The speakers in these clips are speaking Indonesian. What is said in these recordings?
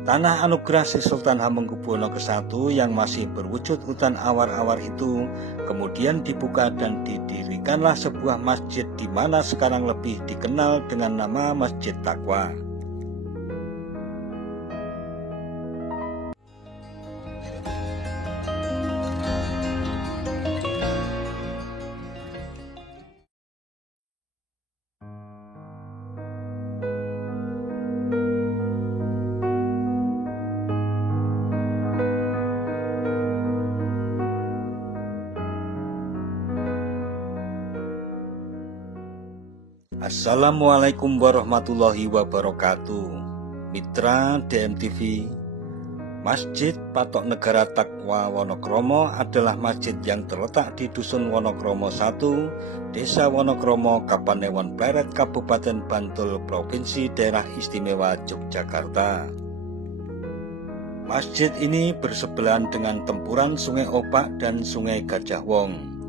Tanah anugerah Sri Sultan Hamengkubuwono ke-1 yang masih berwujud hutan awar-awar itu kemudian dibuka dan didirikanlah sebuah masjid di mana sekarang lebih dikenal dengan nama Masjid Taqwa. Assalamualaikum warahmatullahi wabarakatuh. Mitra DMTV, Masjid Patok Negara Taqwa Wonokromo adalah masjid yang terletak di Dusun Wonokromo 1, Desa Wonokromo, Kapanewon Pleret, Kabupaten Bantul, Provinsi Daerah Istimewa Yogyakarta. Masjid ini bersebelahan dengan tempuran Sungai Opak dan Sungai Gajah Wong.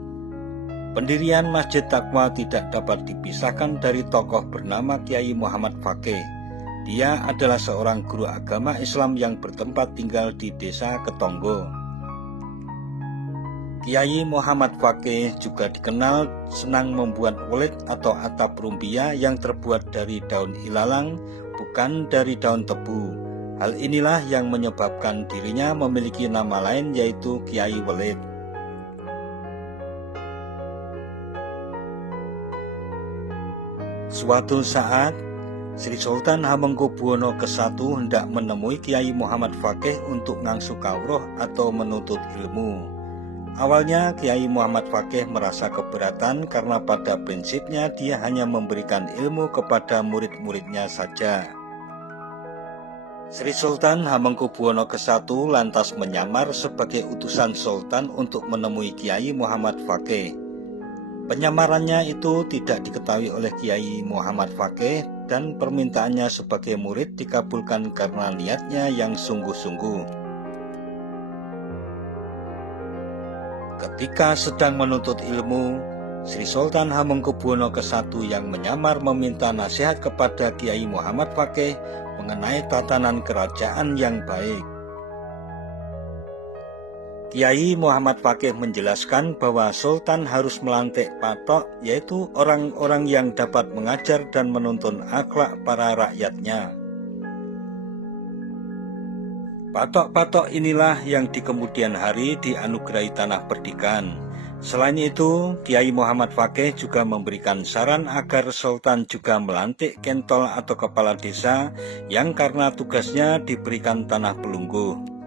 Pendirian Masjid Taqwa tidak dapat dipisahkan dari tokoh bernama Kiai Muhammad Faqih. Dia adalah seorang guru agama Islam yang bertempat tinggal di Desa Ketonggo. Kiai Muhammad Faqih juga dikenal senang membuat walid atau atap rumbia yang terbuat dari daun ilalang, bukan dari daun tebu. Hal inilah yang menyebabkan dirinya memiliki nama lain, yaitu Kiai Walid. Suatu saat, Sri Sultan Hamengkubuwono ke-1 hendak menemui Kiai Muhammad Faqih untuk ngangsu kawruh atau menuntut ilmu. Awalnya Kiai Muhammad Faqih merasa keberatan karena pada prinsipnya dia hanya memberikan ilmu kepada murid-muridnya saja. Sri Sultan Hamengkubuwono ke-1 lantas menyamar sebagai utusan Sultan untuk menemui Kiai Muhammad Faqih. Penyamarannya itu tidak diketahui oleh Kiai Muhammad Faqih dan permintaannya sebagai murid dikabulkan karena niatnya yang sungguh-sungguh. Ketika sedang menuntut ilmu, Sri Sultan Hamengkubuwono ke-1 yang menyamar meminta nasihat kepada Kiai Muhammad Faqih mengenai tatanan kerajaan yang baik. Kiai Muhammad Faqih menjelaskan bahwa Sultan harus melantik patok, yaitu orang-orang yang dapat mengajar dan menuntun akhlak para rakyatnya. Patok-patok inilah yang di kemudian hari dianugerahi tanah perdikan. Selain itu, Kiai Muhammad Faqih juga memberikan saran agar Sultan juga melantik kentol atau kepala desa yang karena tugasnya diberikan tanah pelungguh.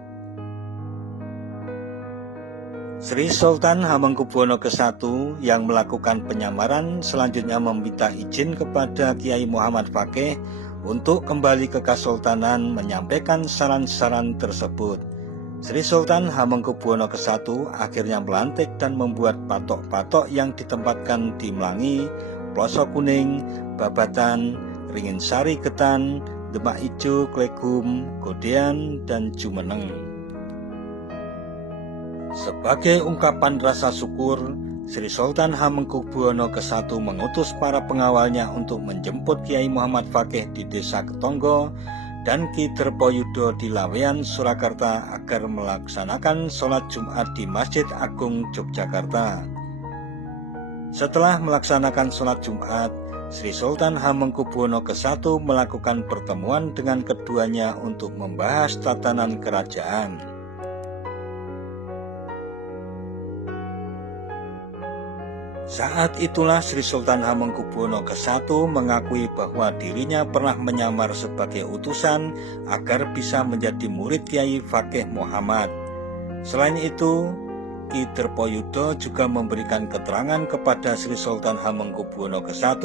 Sri Sultan Hamengkubuwono ke-1 yang melakukan penyamaran selanjutnya meminta izin kepada Kiai Muhammad Faqih untuk kembali ke Kesultanan menyampaikan saran-saran tersebut. Sri Sultan Hamengkubuwono ke-1 akhirnya melantik dan membuat patok-patok yang ditempatkan di Melangi, Ploso Kuning, Babatan, Ringin Sari Getan, Demak Ijo, Klegum, Godean, dan Jumeneng. Sebagai ungkapan rasa syukur, Sri Sultan Hamengkubuwono ke-1 mengutus para pengawalnya untuk menjemput Kiai Muhammad Faqih di Desa Ketonggo dan Ki Derpoyudo di Laweyan, Surakarta agar melaksanakan sholat Jumat di Masjid Agung Yogyakarta. Setelah melaksanakan sholat Jumat, Sri Sultan Hamengkubuwono ke-1 melakukan pertemuan dengan keduanya untuk membahas tatanan kerajaan. Saat itulah Sri Sultan Hamengkubuwono ke-1 mengakui bahwa dirinya pernah menyamar sebagai utusan agar bisa menjadi murid Kiai Faqih Muhammad. Selain itu, Ki Derpoyudo juga memberikan keterangan kepada Sri Sultan Hamengkubuwono ke-1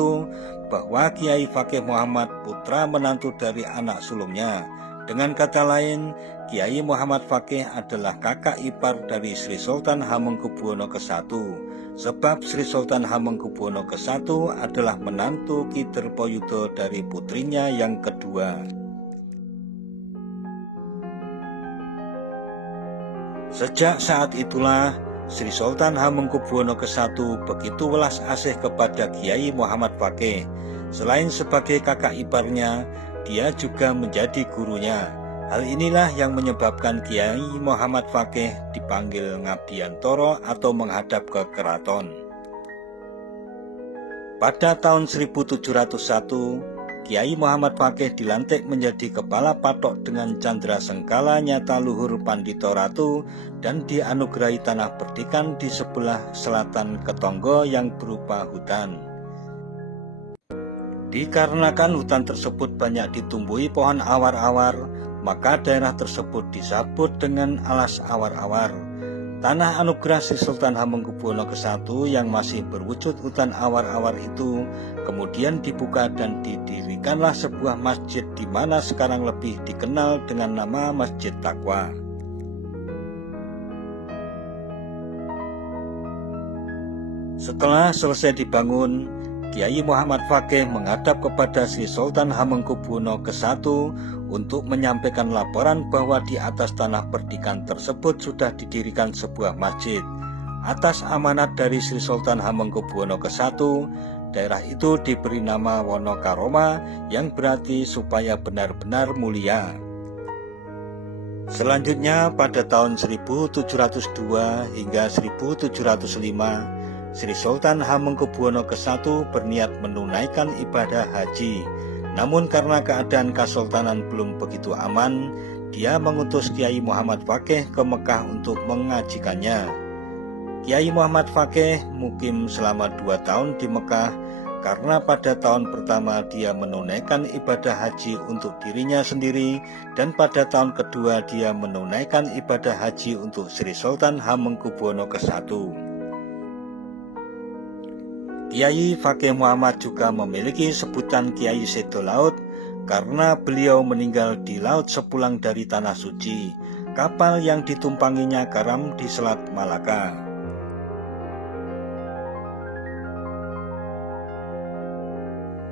bahwa Kiai Faqih Muhammad putra menantu dari anak sulungnya. Dengan kata lain, Kiai Muhammad Faqih adalah kakak ipar dari Sri Sultan Hamengkubuwono ke-1, sebab Sri Sultan Hamengkubuwono ke-1 adalah menantu Ki Derpoyudo dari putrinya yang kedua. Sejak saat itulah Sri Sultan Hamengkubuwono ke-1 begitu welas asih kepada Kiai Muhammad Faqih. Selain sebagai kakak iparnya, dia juga menjadi gurunya. Hal inilah yang menyebabkan Kiai Muhammad Fakih dipanggil Ngabiyantoro atau menghadap ke keraton. Pada tahun 1701, Kiai Muhammad Fakih dilantik menjadi kepala patok dengan candra sengkala nyata luhur Pandito Ratu dan dianugerahi tanah perdikan di sebelah selatan Ketonggo yang berupa hutan. Dikarenakan hutan tersebut banyak ditumbuhi pohon awar-awar, maka daerah tersebut disebut dengan alas awar-awar. Tanah anugerah Sri Sultan Hamengkubuwono ke-1 yang masih berwujud hutan awar-awar itu kemudian dibuka dan didirikanlah sebuah masjid di mana sekarang lebih dikenal dengan nama Masjid Taqwa. Setelah selesai dibangun, Kiai Muhammad Fakih menghadap kepada Sri Sultan Hamengkubuwono ke-1 untuk menyampaikan laporan bahwa di atas tanah perdikan tersebut sudah didirikan sebuah masjid. Atas amanat dari Sri Sultan Hamengkubuwono ke-1, daerah itu diberi nama Wonokaroma yang berarti supaya benar-benar mulia. Selanjutnya pada tahun 1702 hingga 1705, Sri Sultan Hamengkubuwono ke-1 berniat menunaikan ibadah haji. Namun karena keadaan kesultanan belum begitu aman, dia mengutus Kiai Muhammad Fakih ke Mekah untuk mengajikannya. Kiai Muhammad Fakih mukim selama 2 tahun di Mekah karena pada tahun pertama dia menunaikan ibadah haji untuk dirinya sendiri dan pada tahun kedua dia menunaikan ibadah haji untuk Sri Sultan Hamengkubuwono ke-1. Kiai Fakih Muhammad juga memiliki sebutan Kiai Sedo Laut karena beliau meninggal di laut sepulang dari Tanah Suci, kapal yang ditumpanginya karam di Selat Malaka.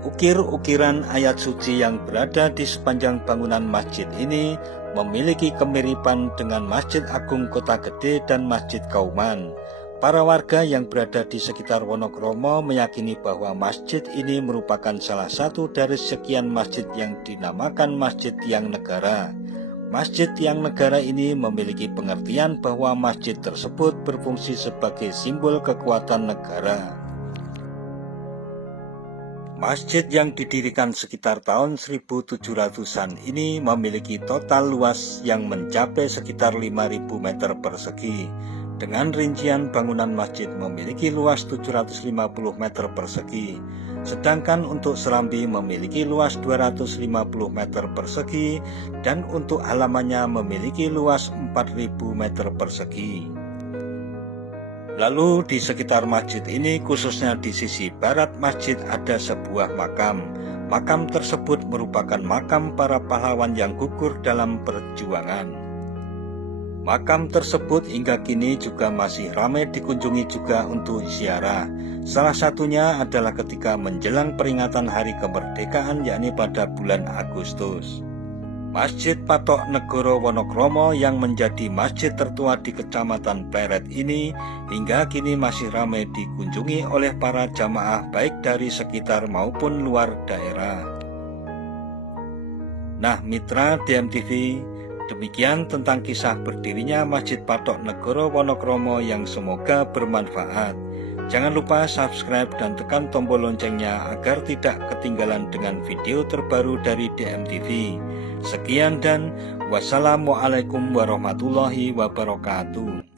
Ukir-ukiran ayat suci yang berada di sepanjang bangunan masjid ini memiliki kemiripan dengan Masjid Agung Kota Gede dan Masjid Kauman. Para warga yang berada di sekitar Wonokromo meyakini bahwa masjid ini merupakan salah satu dari sekian masjid yang dinamakan Masjid Tiang Negara. Masjid Tiang Negara ini memiliki pengertian bahwa masjid tersebut berfungsi sebagai simbol kekuatan negara. Masjid yang didirikan sekitar tahun 1700-an ini memiliki total luas yang mencapai sekitar 5.000 meter persegi. Dengan rincian bangunan masjid memiliki luas 750 meter persegi, sedangkan untuk serambi memiliki luas 250 meter persegi dan untuk halamannya memiliki luas 4.000 meter persegi. Lalu di sekitar masjid ini, khususnya di sisi barat masjid, ada sebuah makam. Makam tersebut merupakan makam para pahlawan yang gugur dalam perjuangan. Makam tersebut hingga kini juga masih ramai dikunjungi juga untuk ziarah. Salah satunya adalah ketika menjelang peringatan Hari Kemerdekaan, yakni pada bulan Agustus. Masjid Patok Negoro Wonokromo yang menjadi masjid tertua di Kecamatan Pleret ini hingga kini masih ramai dikunjungi oleh para jamaah baik dari sekitar maupun luar daerah. Nah, mitra DMTV, demikian tentang kisah berdirinya Masjid Patok Negoro Wonokromo yang semoga bermanfaat. Jangan lupa subscribe dan tekan tombol loncengnya agar tidak ketinggalan dengan video terbaru dari DMTV. Sekian dan wassalamualaikum warahmatullahi wabarakatuh.